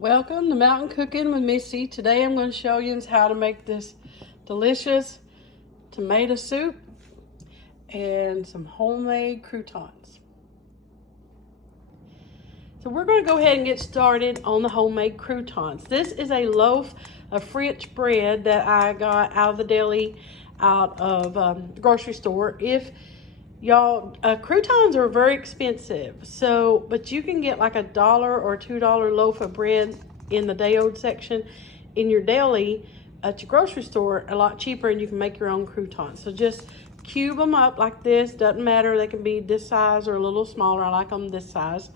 Welcome to Mountain Cooking with Missy. Today I'm going to show you how to make this delicious tomato soup and some homemade croutons. So we're going to go ahead and get started on the homemade croutons. This is a loaf of French bread that I got out of the deli, out of the grocery store. If y'all, croutons are very expensive, but you can get like $1 or $2 loaf of bread in the day-old section in your deli at your grocery store a lot cheaper, and you can make your own croutons. So just cube them up like this. Doesn't matter, they can be this size or a little smaller. I like them this size.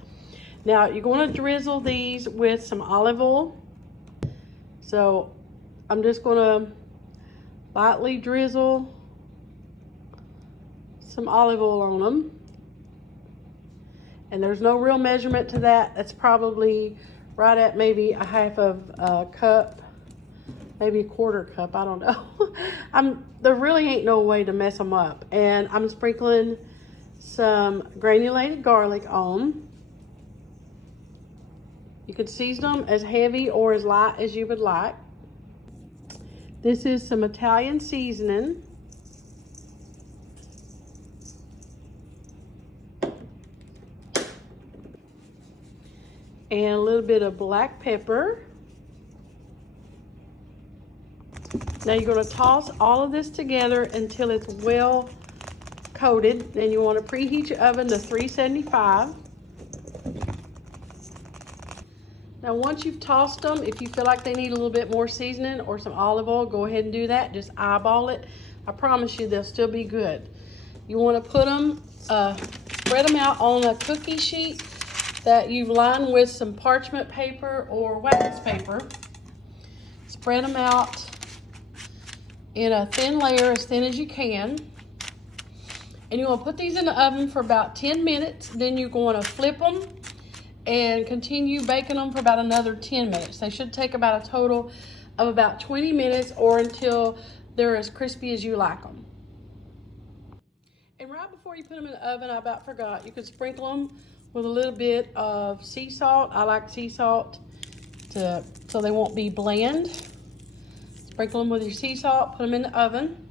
Now you're going to drizzle these with some olive oil. So I'm just going to lightly drizzle some olive oil on them, and there's no real measurement to that. That's probably right at maybe a half of a cup, maybe a quarter cup, I don't know. There really ain't no way to mess them up. And I'm sprinkling some granulated garlic on. You could season them as heavy or as light as you would like. This is some Italian seasoning. And a little bit of black pepper. Now you're going to toss all of this together until it's well coated. Then you want to preheat your oven to 375. Now once you've tossed them, if you feel like they need a little bit more seasoning or some olive oil, go ahead and do that. Just eyeball it. I promise you they'll still be good. You want to put them, spread them out on a cookie sheet that you've lined with some parchment paper or wax paper. Spread them out in a thin layer, as thin as you can. And you want to put these in the oven for about 10 minutes. Then you're going to flip them and continue baking them for about another 10 minutes. They should take about a total of about 20 minutes, or until they're as crispy as you like them. And right before you put them in the oven, I about forgot, you could sprinkle them with a little bit of sea salt. I like sea salt so they won't be bland. Sprinkle them with your sea salt, put them in the oven.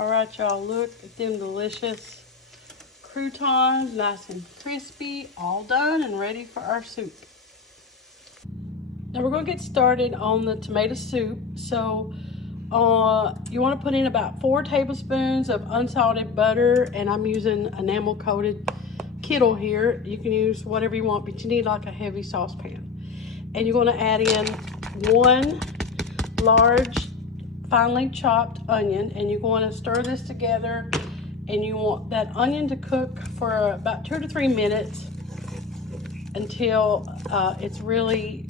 All right, y'all, look at them delicious croutons, nice and crispy, all done and ready for our soup. Now we're gonna get started on the tomato soup. So you want to put in about 4 tablespoons of unsalted butter, and I'm using enamel coated Kettle here. You can use whatever you want, but you need like a heavy saucepan. And you're going to add in 1 large finely chopped onion, and you're going to stir this together, and you want that onion to cook for about 2 to 3 minutes until it's really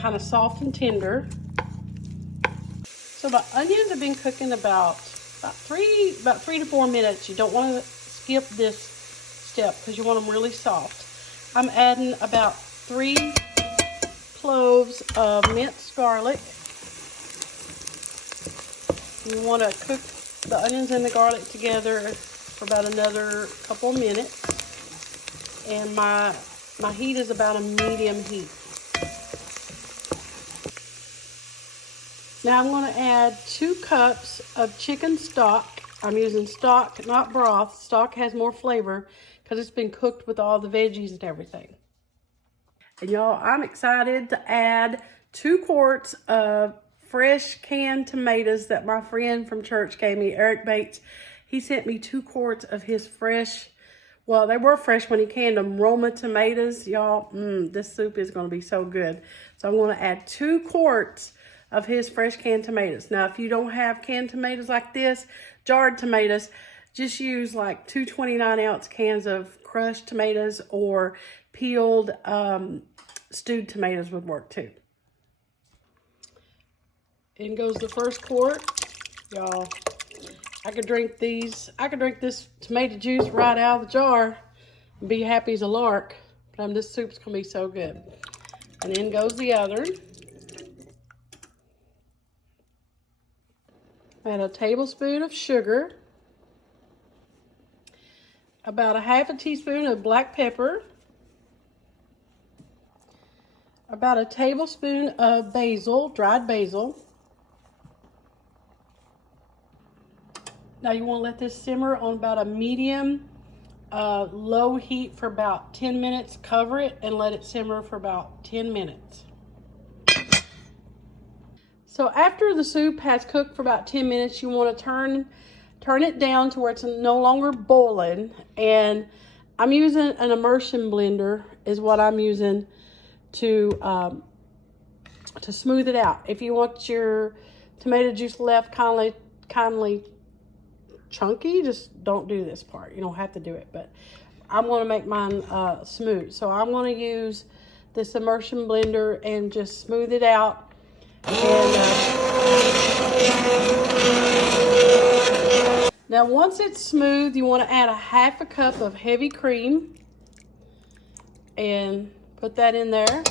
kind of soft and tender. So the onions have been cooking about 3 to 4 minutes. You don't want to skip this step because you want them really soft. I'm adding about 3 cloves of minced garlic. You want to cook the onions and the garlic together for about another couple of minutes. And my heat is about a medium heat. Now I'm going to add 2 cups of chicken stock. I'm using stock, not broth. Stock has more flavor because it's been cooked with all the veggies and everything. And y'all, I'm excited to add 2 quarts of fresh canned tomatoes that my friend from church gave me, Eric Bates. He sent me 2 quarts of his fresh, well, they were fresh when he canned them, Roma tomatoes. Y'all, this soup is going to be so good. So I'm going to add 2 quarts of his fresh canned tomatoes. Now, if you don't have canned tomatoes like this, jarred tomatoes, just use like 2 29-ounce cans of crushed tomatoes, or peeled stewed tomatoes would work too. In goes the first quart. Y'all, I could drink this tomato juice right out of the jar and be happy as a lark. But this soup's gonna be so good. And in goes the other. Add a tablespoon of sugar, about a half a teaspoon of black pepper, about a tablespoon of basil, dried basil. Now you want to let this simmer on about a medium low heat for about 10 minutes. Cover it and let it simmer for about 10 minutes. So after the soup has cooked for about 10 minutes, you want to turn it down to where it's no longer boiling. And I'm using an immersion blender is what I'm using to smooth it out. If you want your tomato juice left kindly chunky, just don't do this part. You don't have to do it, but I'm going to make mine smooth. So I'm going to use this immersion blender and just smooth it out. And now once it's smooth, you want to add a half a cup of heavy cream and put that in there.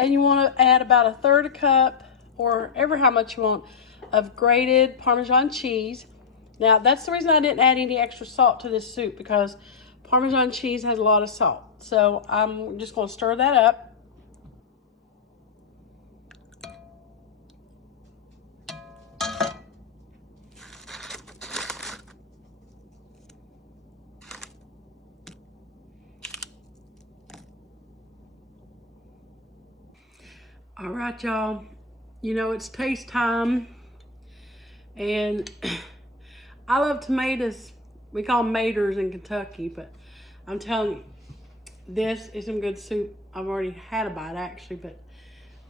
And you want to add about a third a cup, or ever how much you want, of grated Parmesan cheese. Now that's the reason I didn't add any extra salt to this soup, because Parmesan cheese has a lot of salt. So I'm just going to stir that up. All right, y'all, you know it's taste time, and I love tomatoes. We call them maters in Kentucky, but I'm telling you, this is some good soup. I've already had a bite actually, but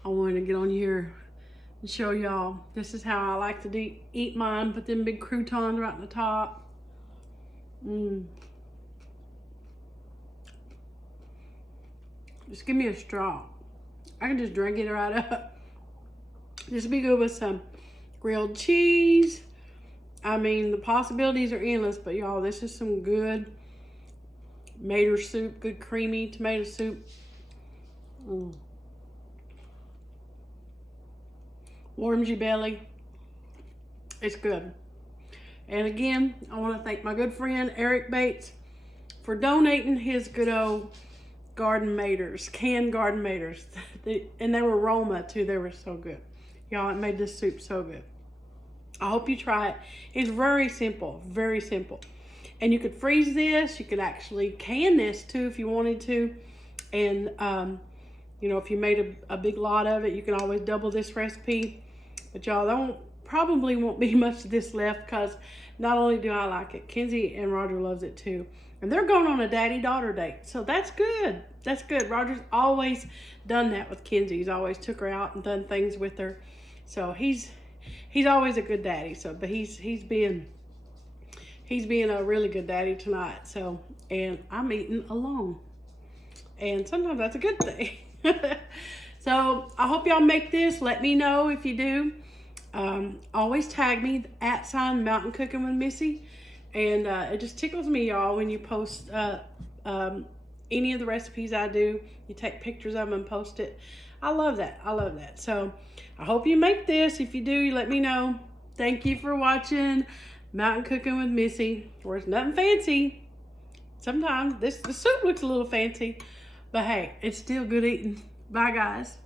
I wanted to get on here and show y'all. This is how I like to eat mine. Put them big croutons right on the top. Just give me a straw. I can just drink it right up. This would be good with some grilled cheese. I mean, the possibilities are endless, but y'all, this is some good mater soup, good creamy tomato soup. Warms your belly. It's good. And again, I want to thank my good friend Eric Bates for donating his good old garden maters, canned garden maters. And they were Roma too. They were so good. Y'all, it made this soup so good. I hope you try it. It's very simple, very simple. And you could freeze this. You could actually can this too if you wanted to. And, you know, if you made a big lot of it, you can always double this recipe. But y'all, probably won't be much of this left, because not only do I like it, Kenzie and Roger loves it too. And they're going on a daddy-daughter date. So that's good. That's good. Roger's always done that with Kenzie. He's always took her out and done things with her. So he's always a good daddy. So, but he's being a really good daddy tonight. So, and I'm eating alone. And sometimes that's a good thing. So I hope y'all make this. Let me know if you do. Always tag me @ Mountain Cooking with Missy. And it just tickles me, y'all, when you post any of the recipes I do. You take pictures of them and post it. I love that. I love that. So I hope you make this. If you do, you let me know. Thank you for watching Mountain Cooking with Missy, where it's nothing fancy. Sometimes the soup looks a little fancy, but hey, it's still good eating. Bye, guys.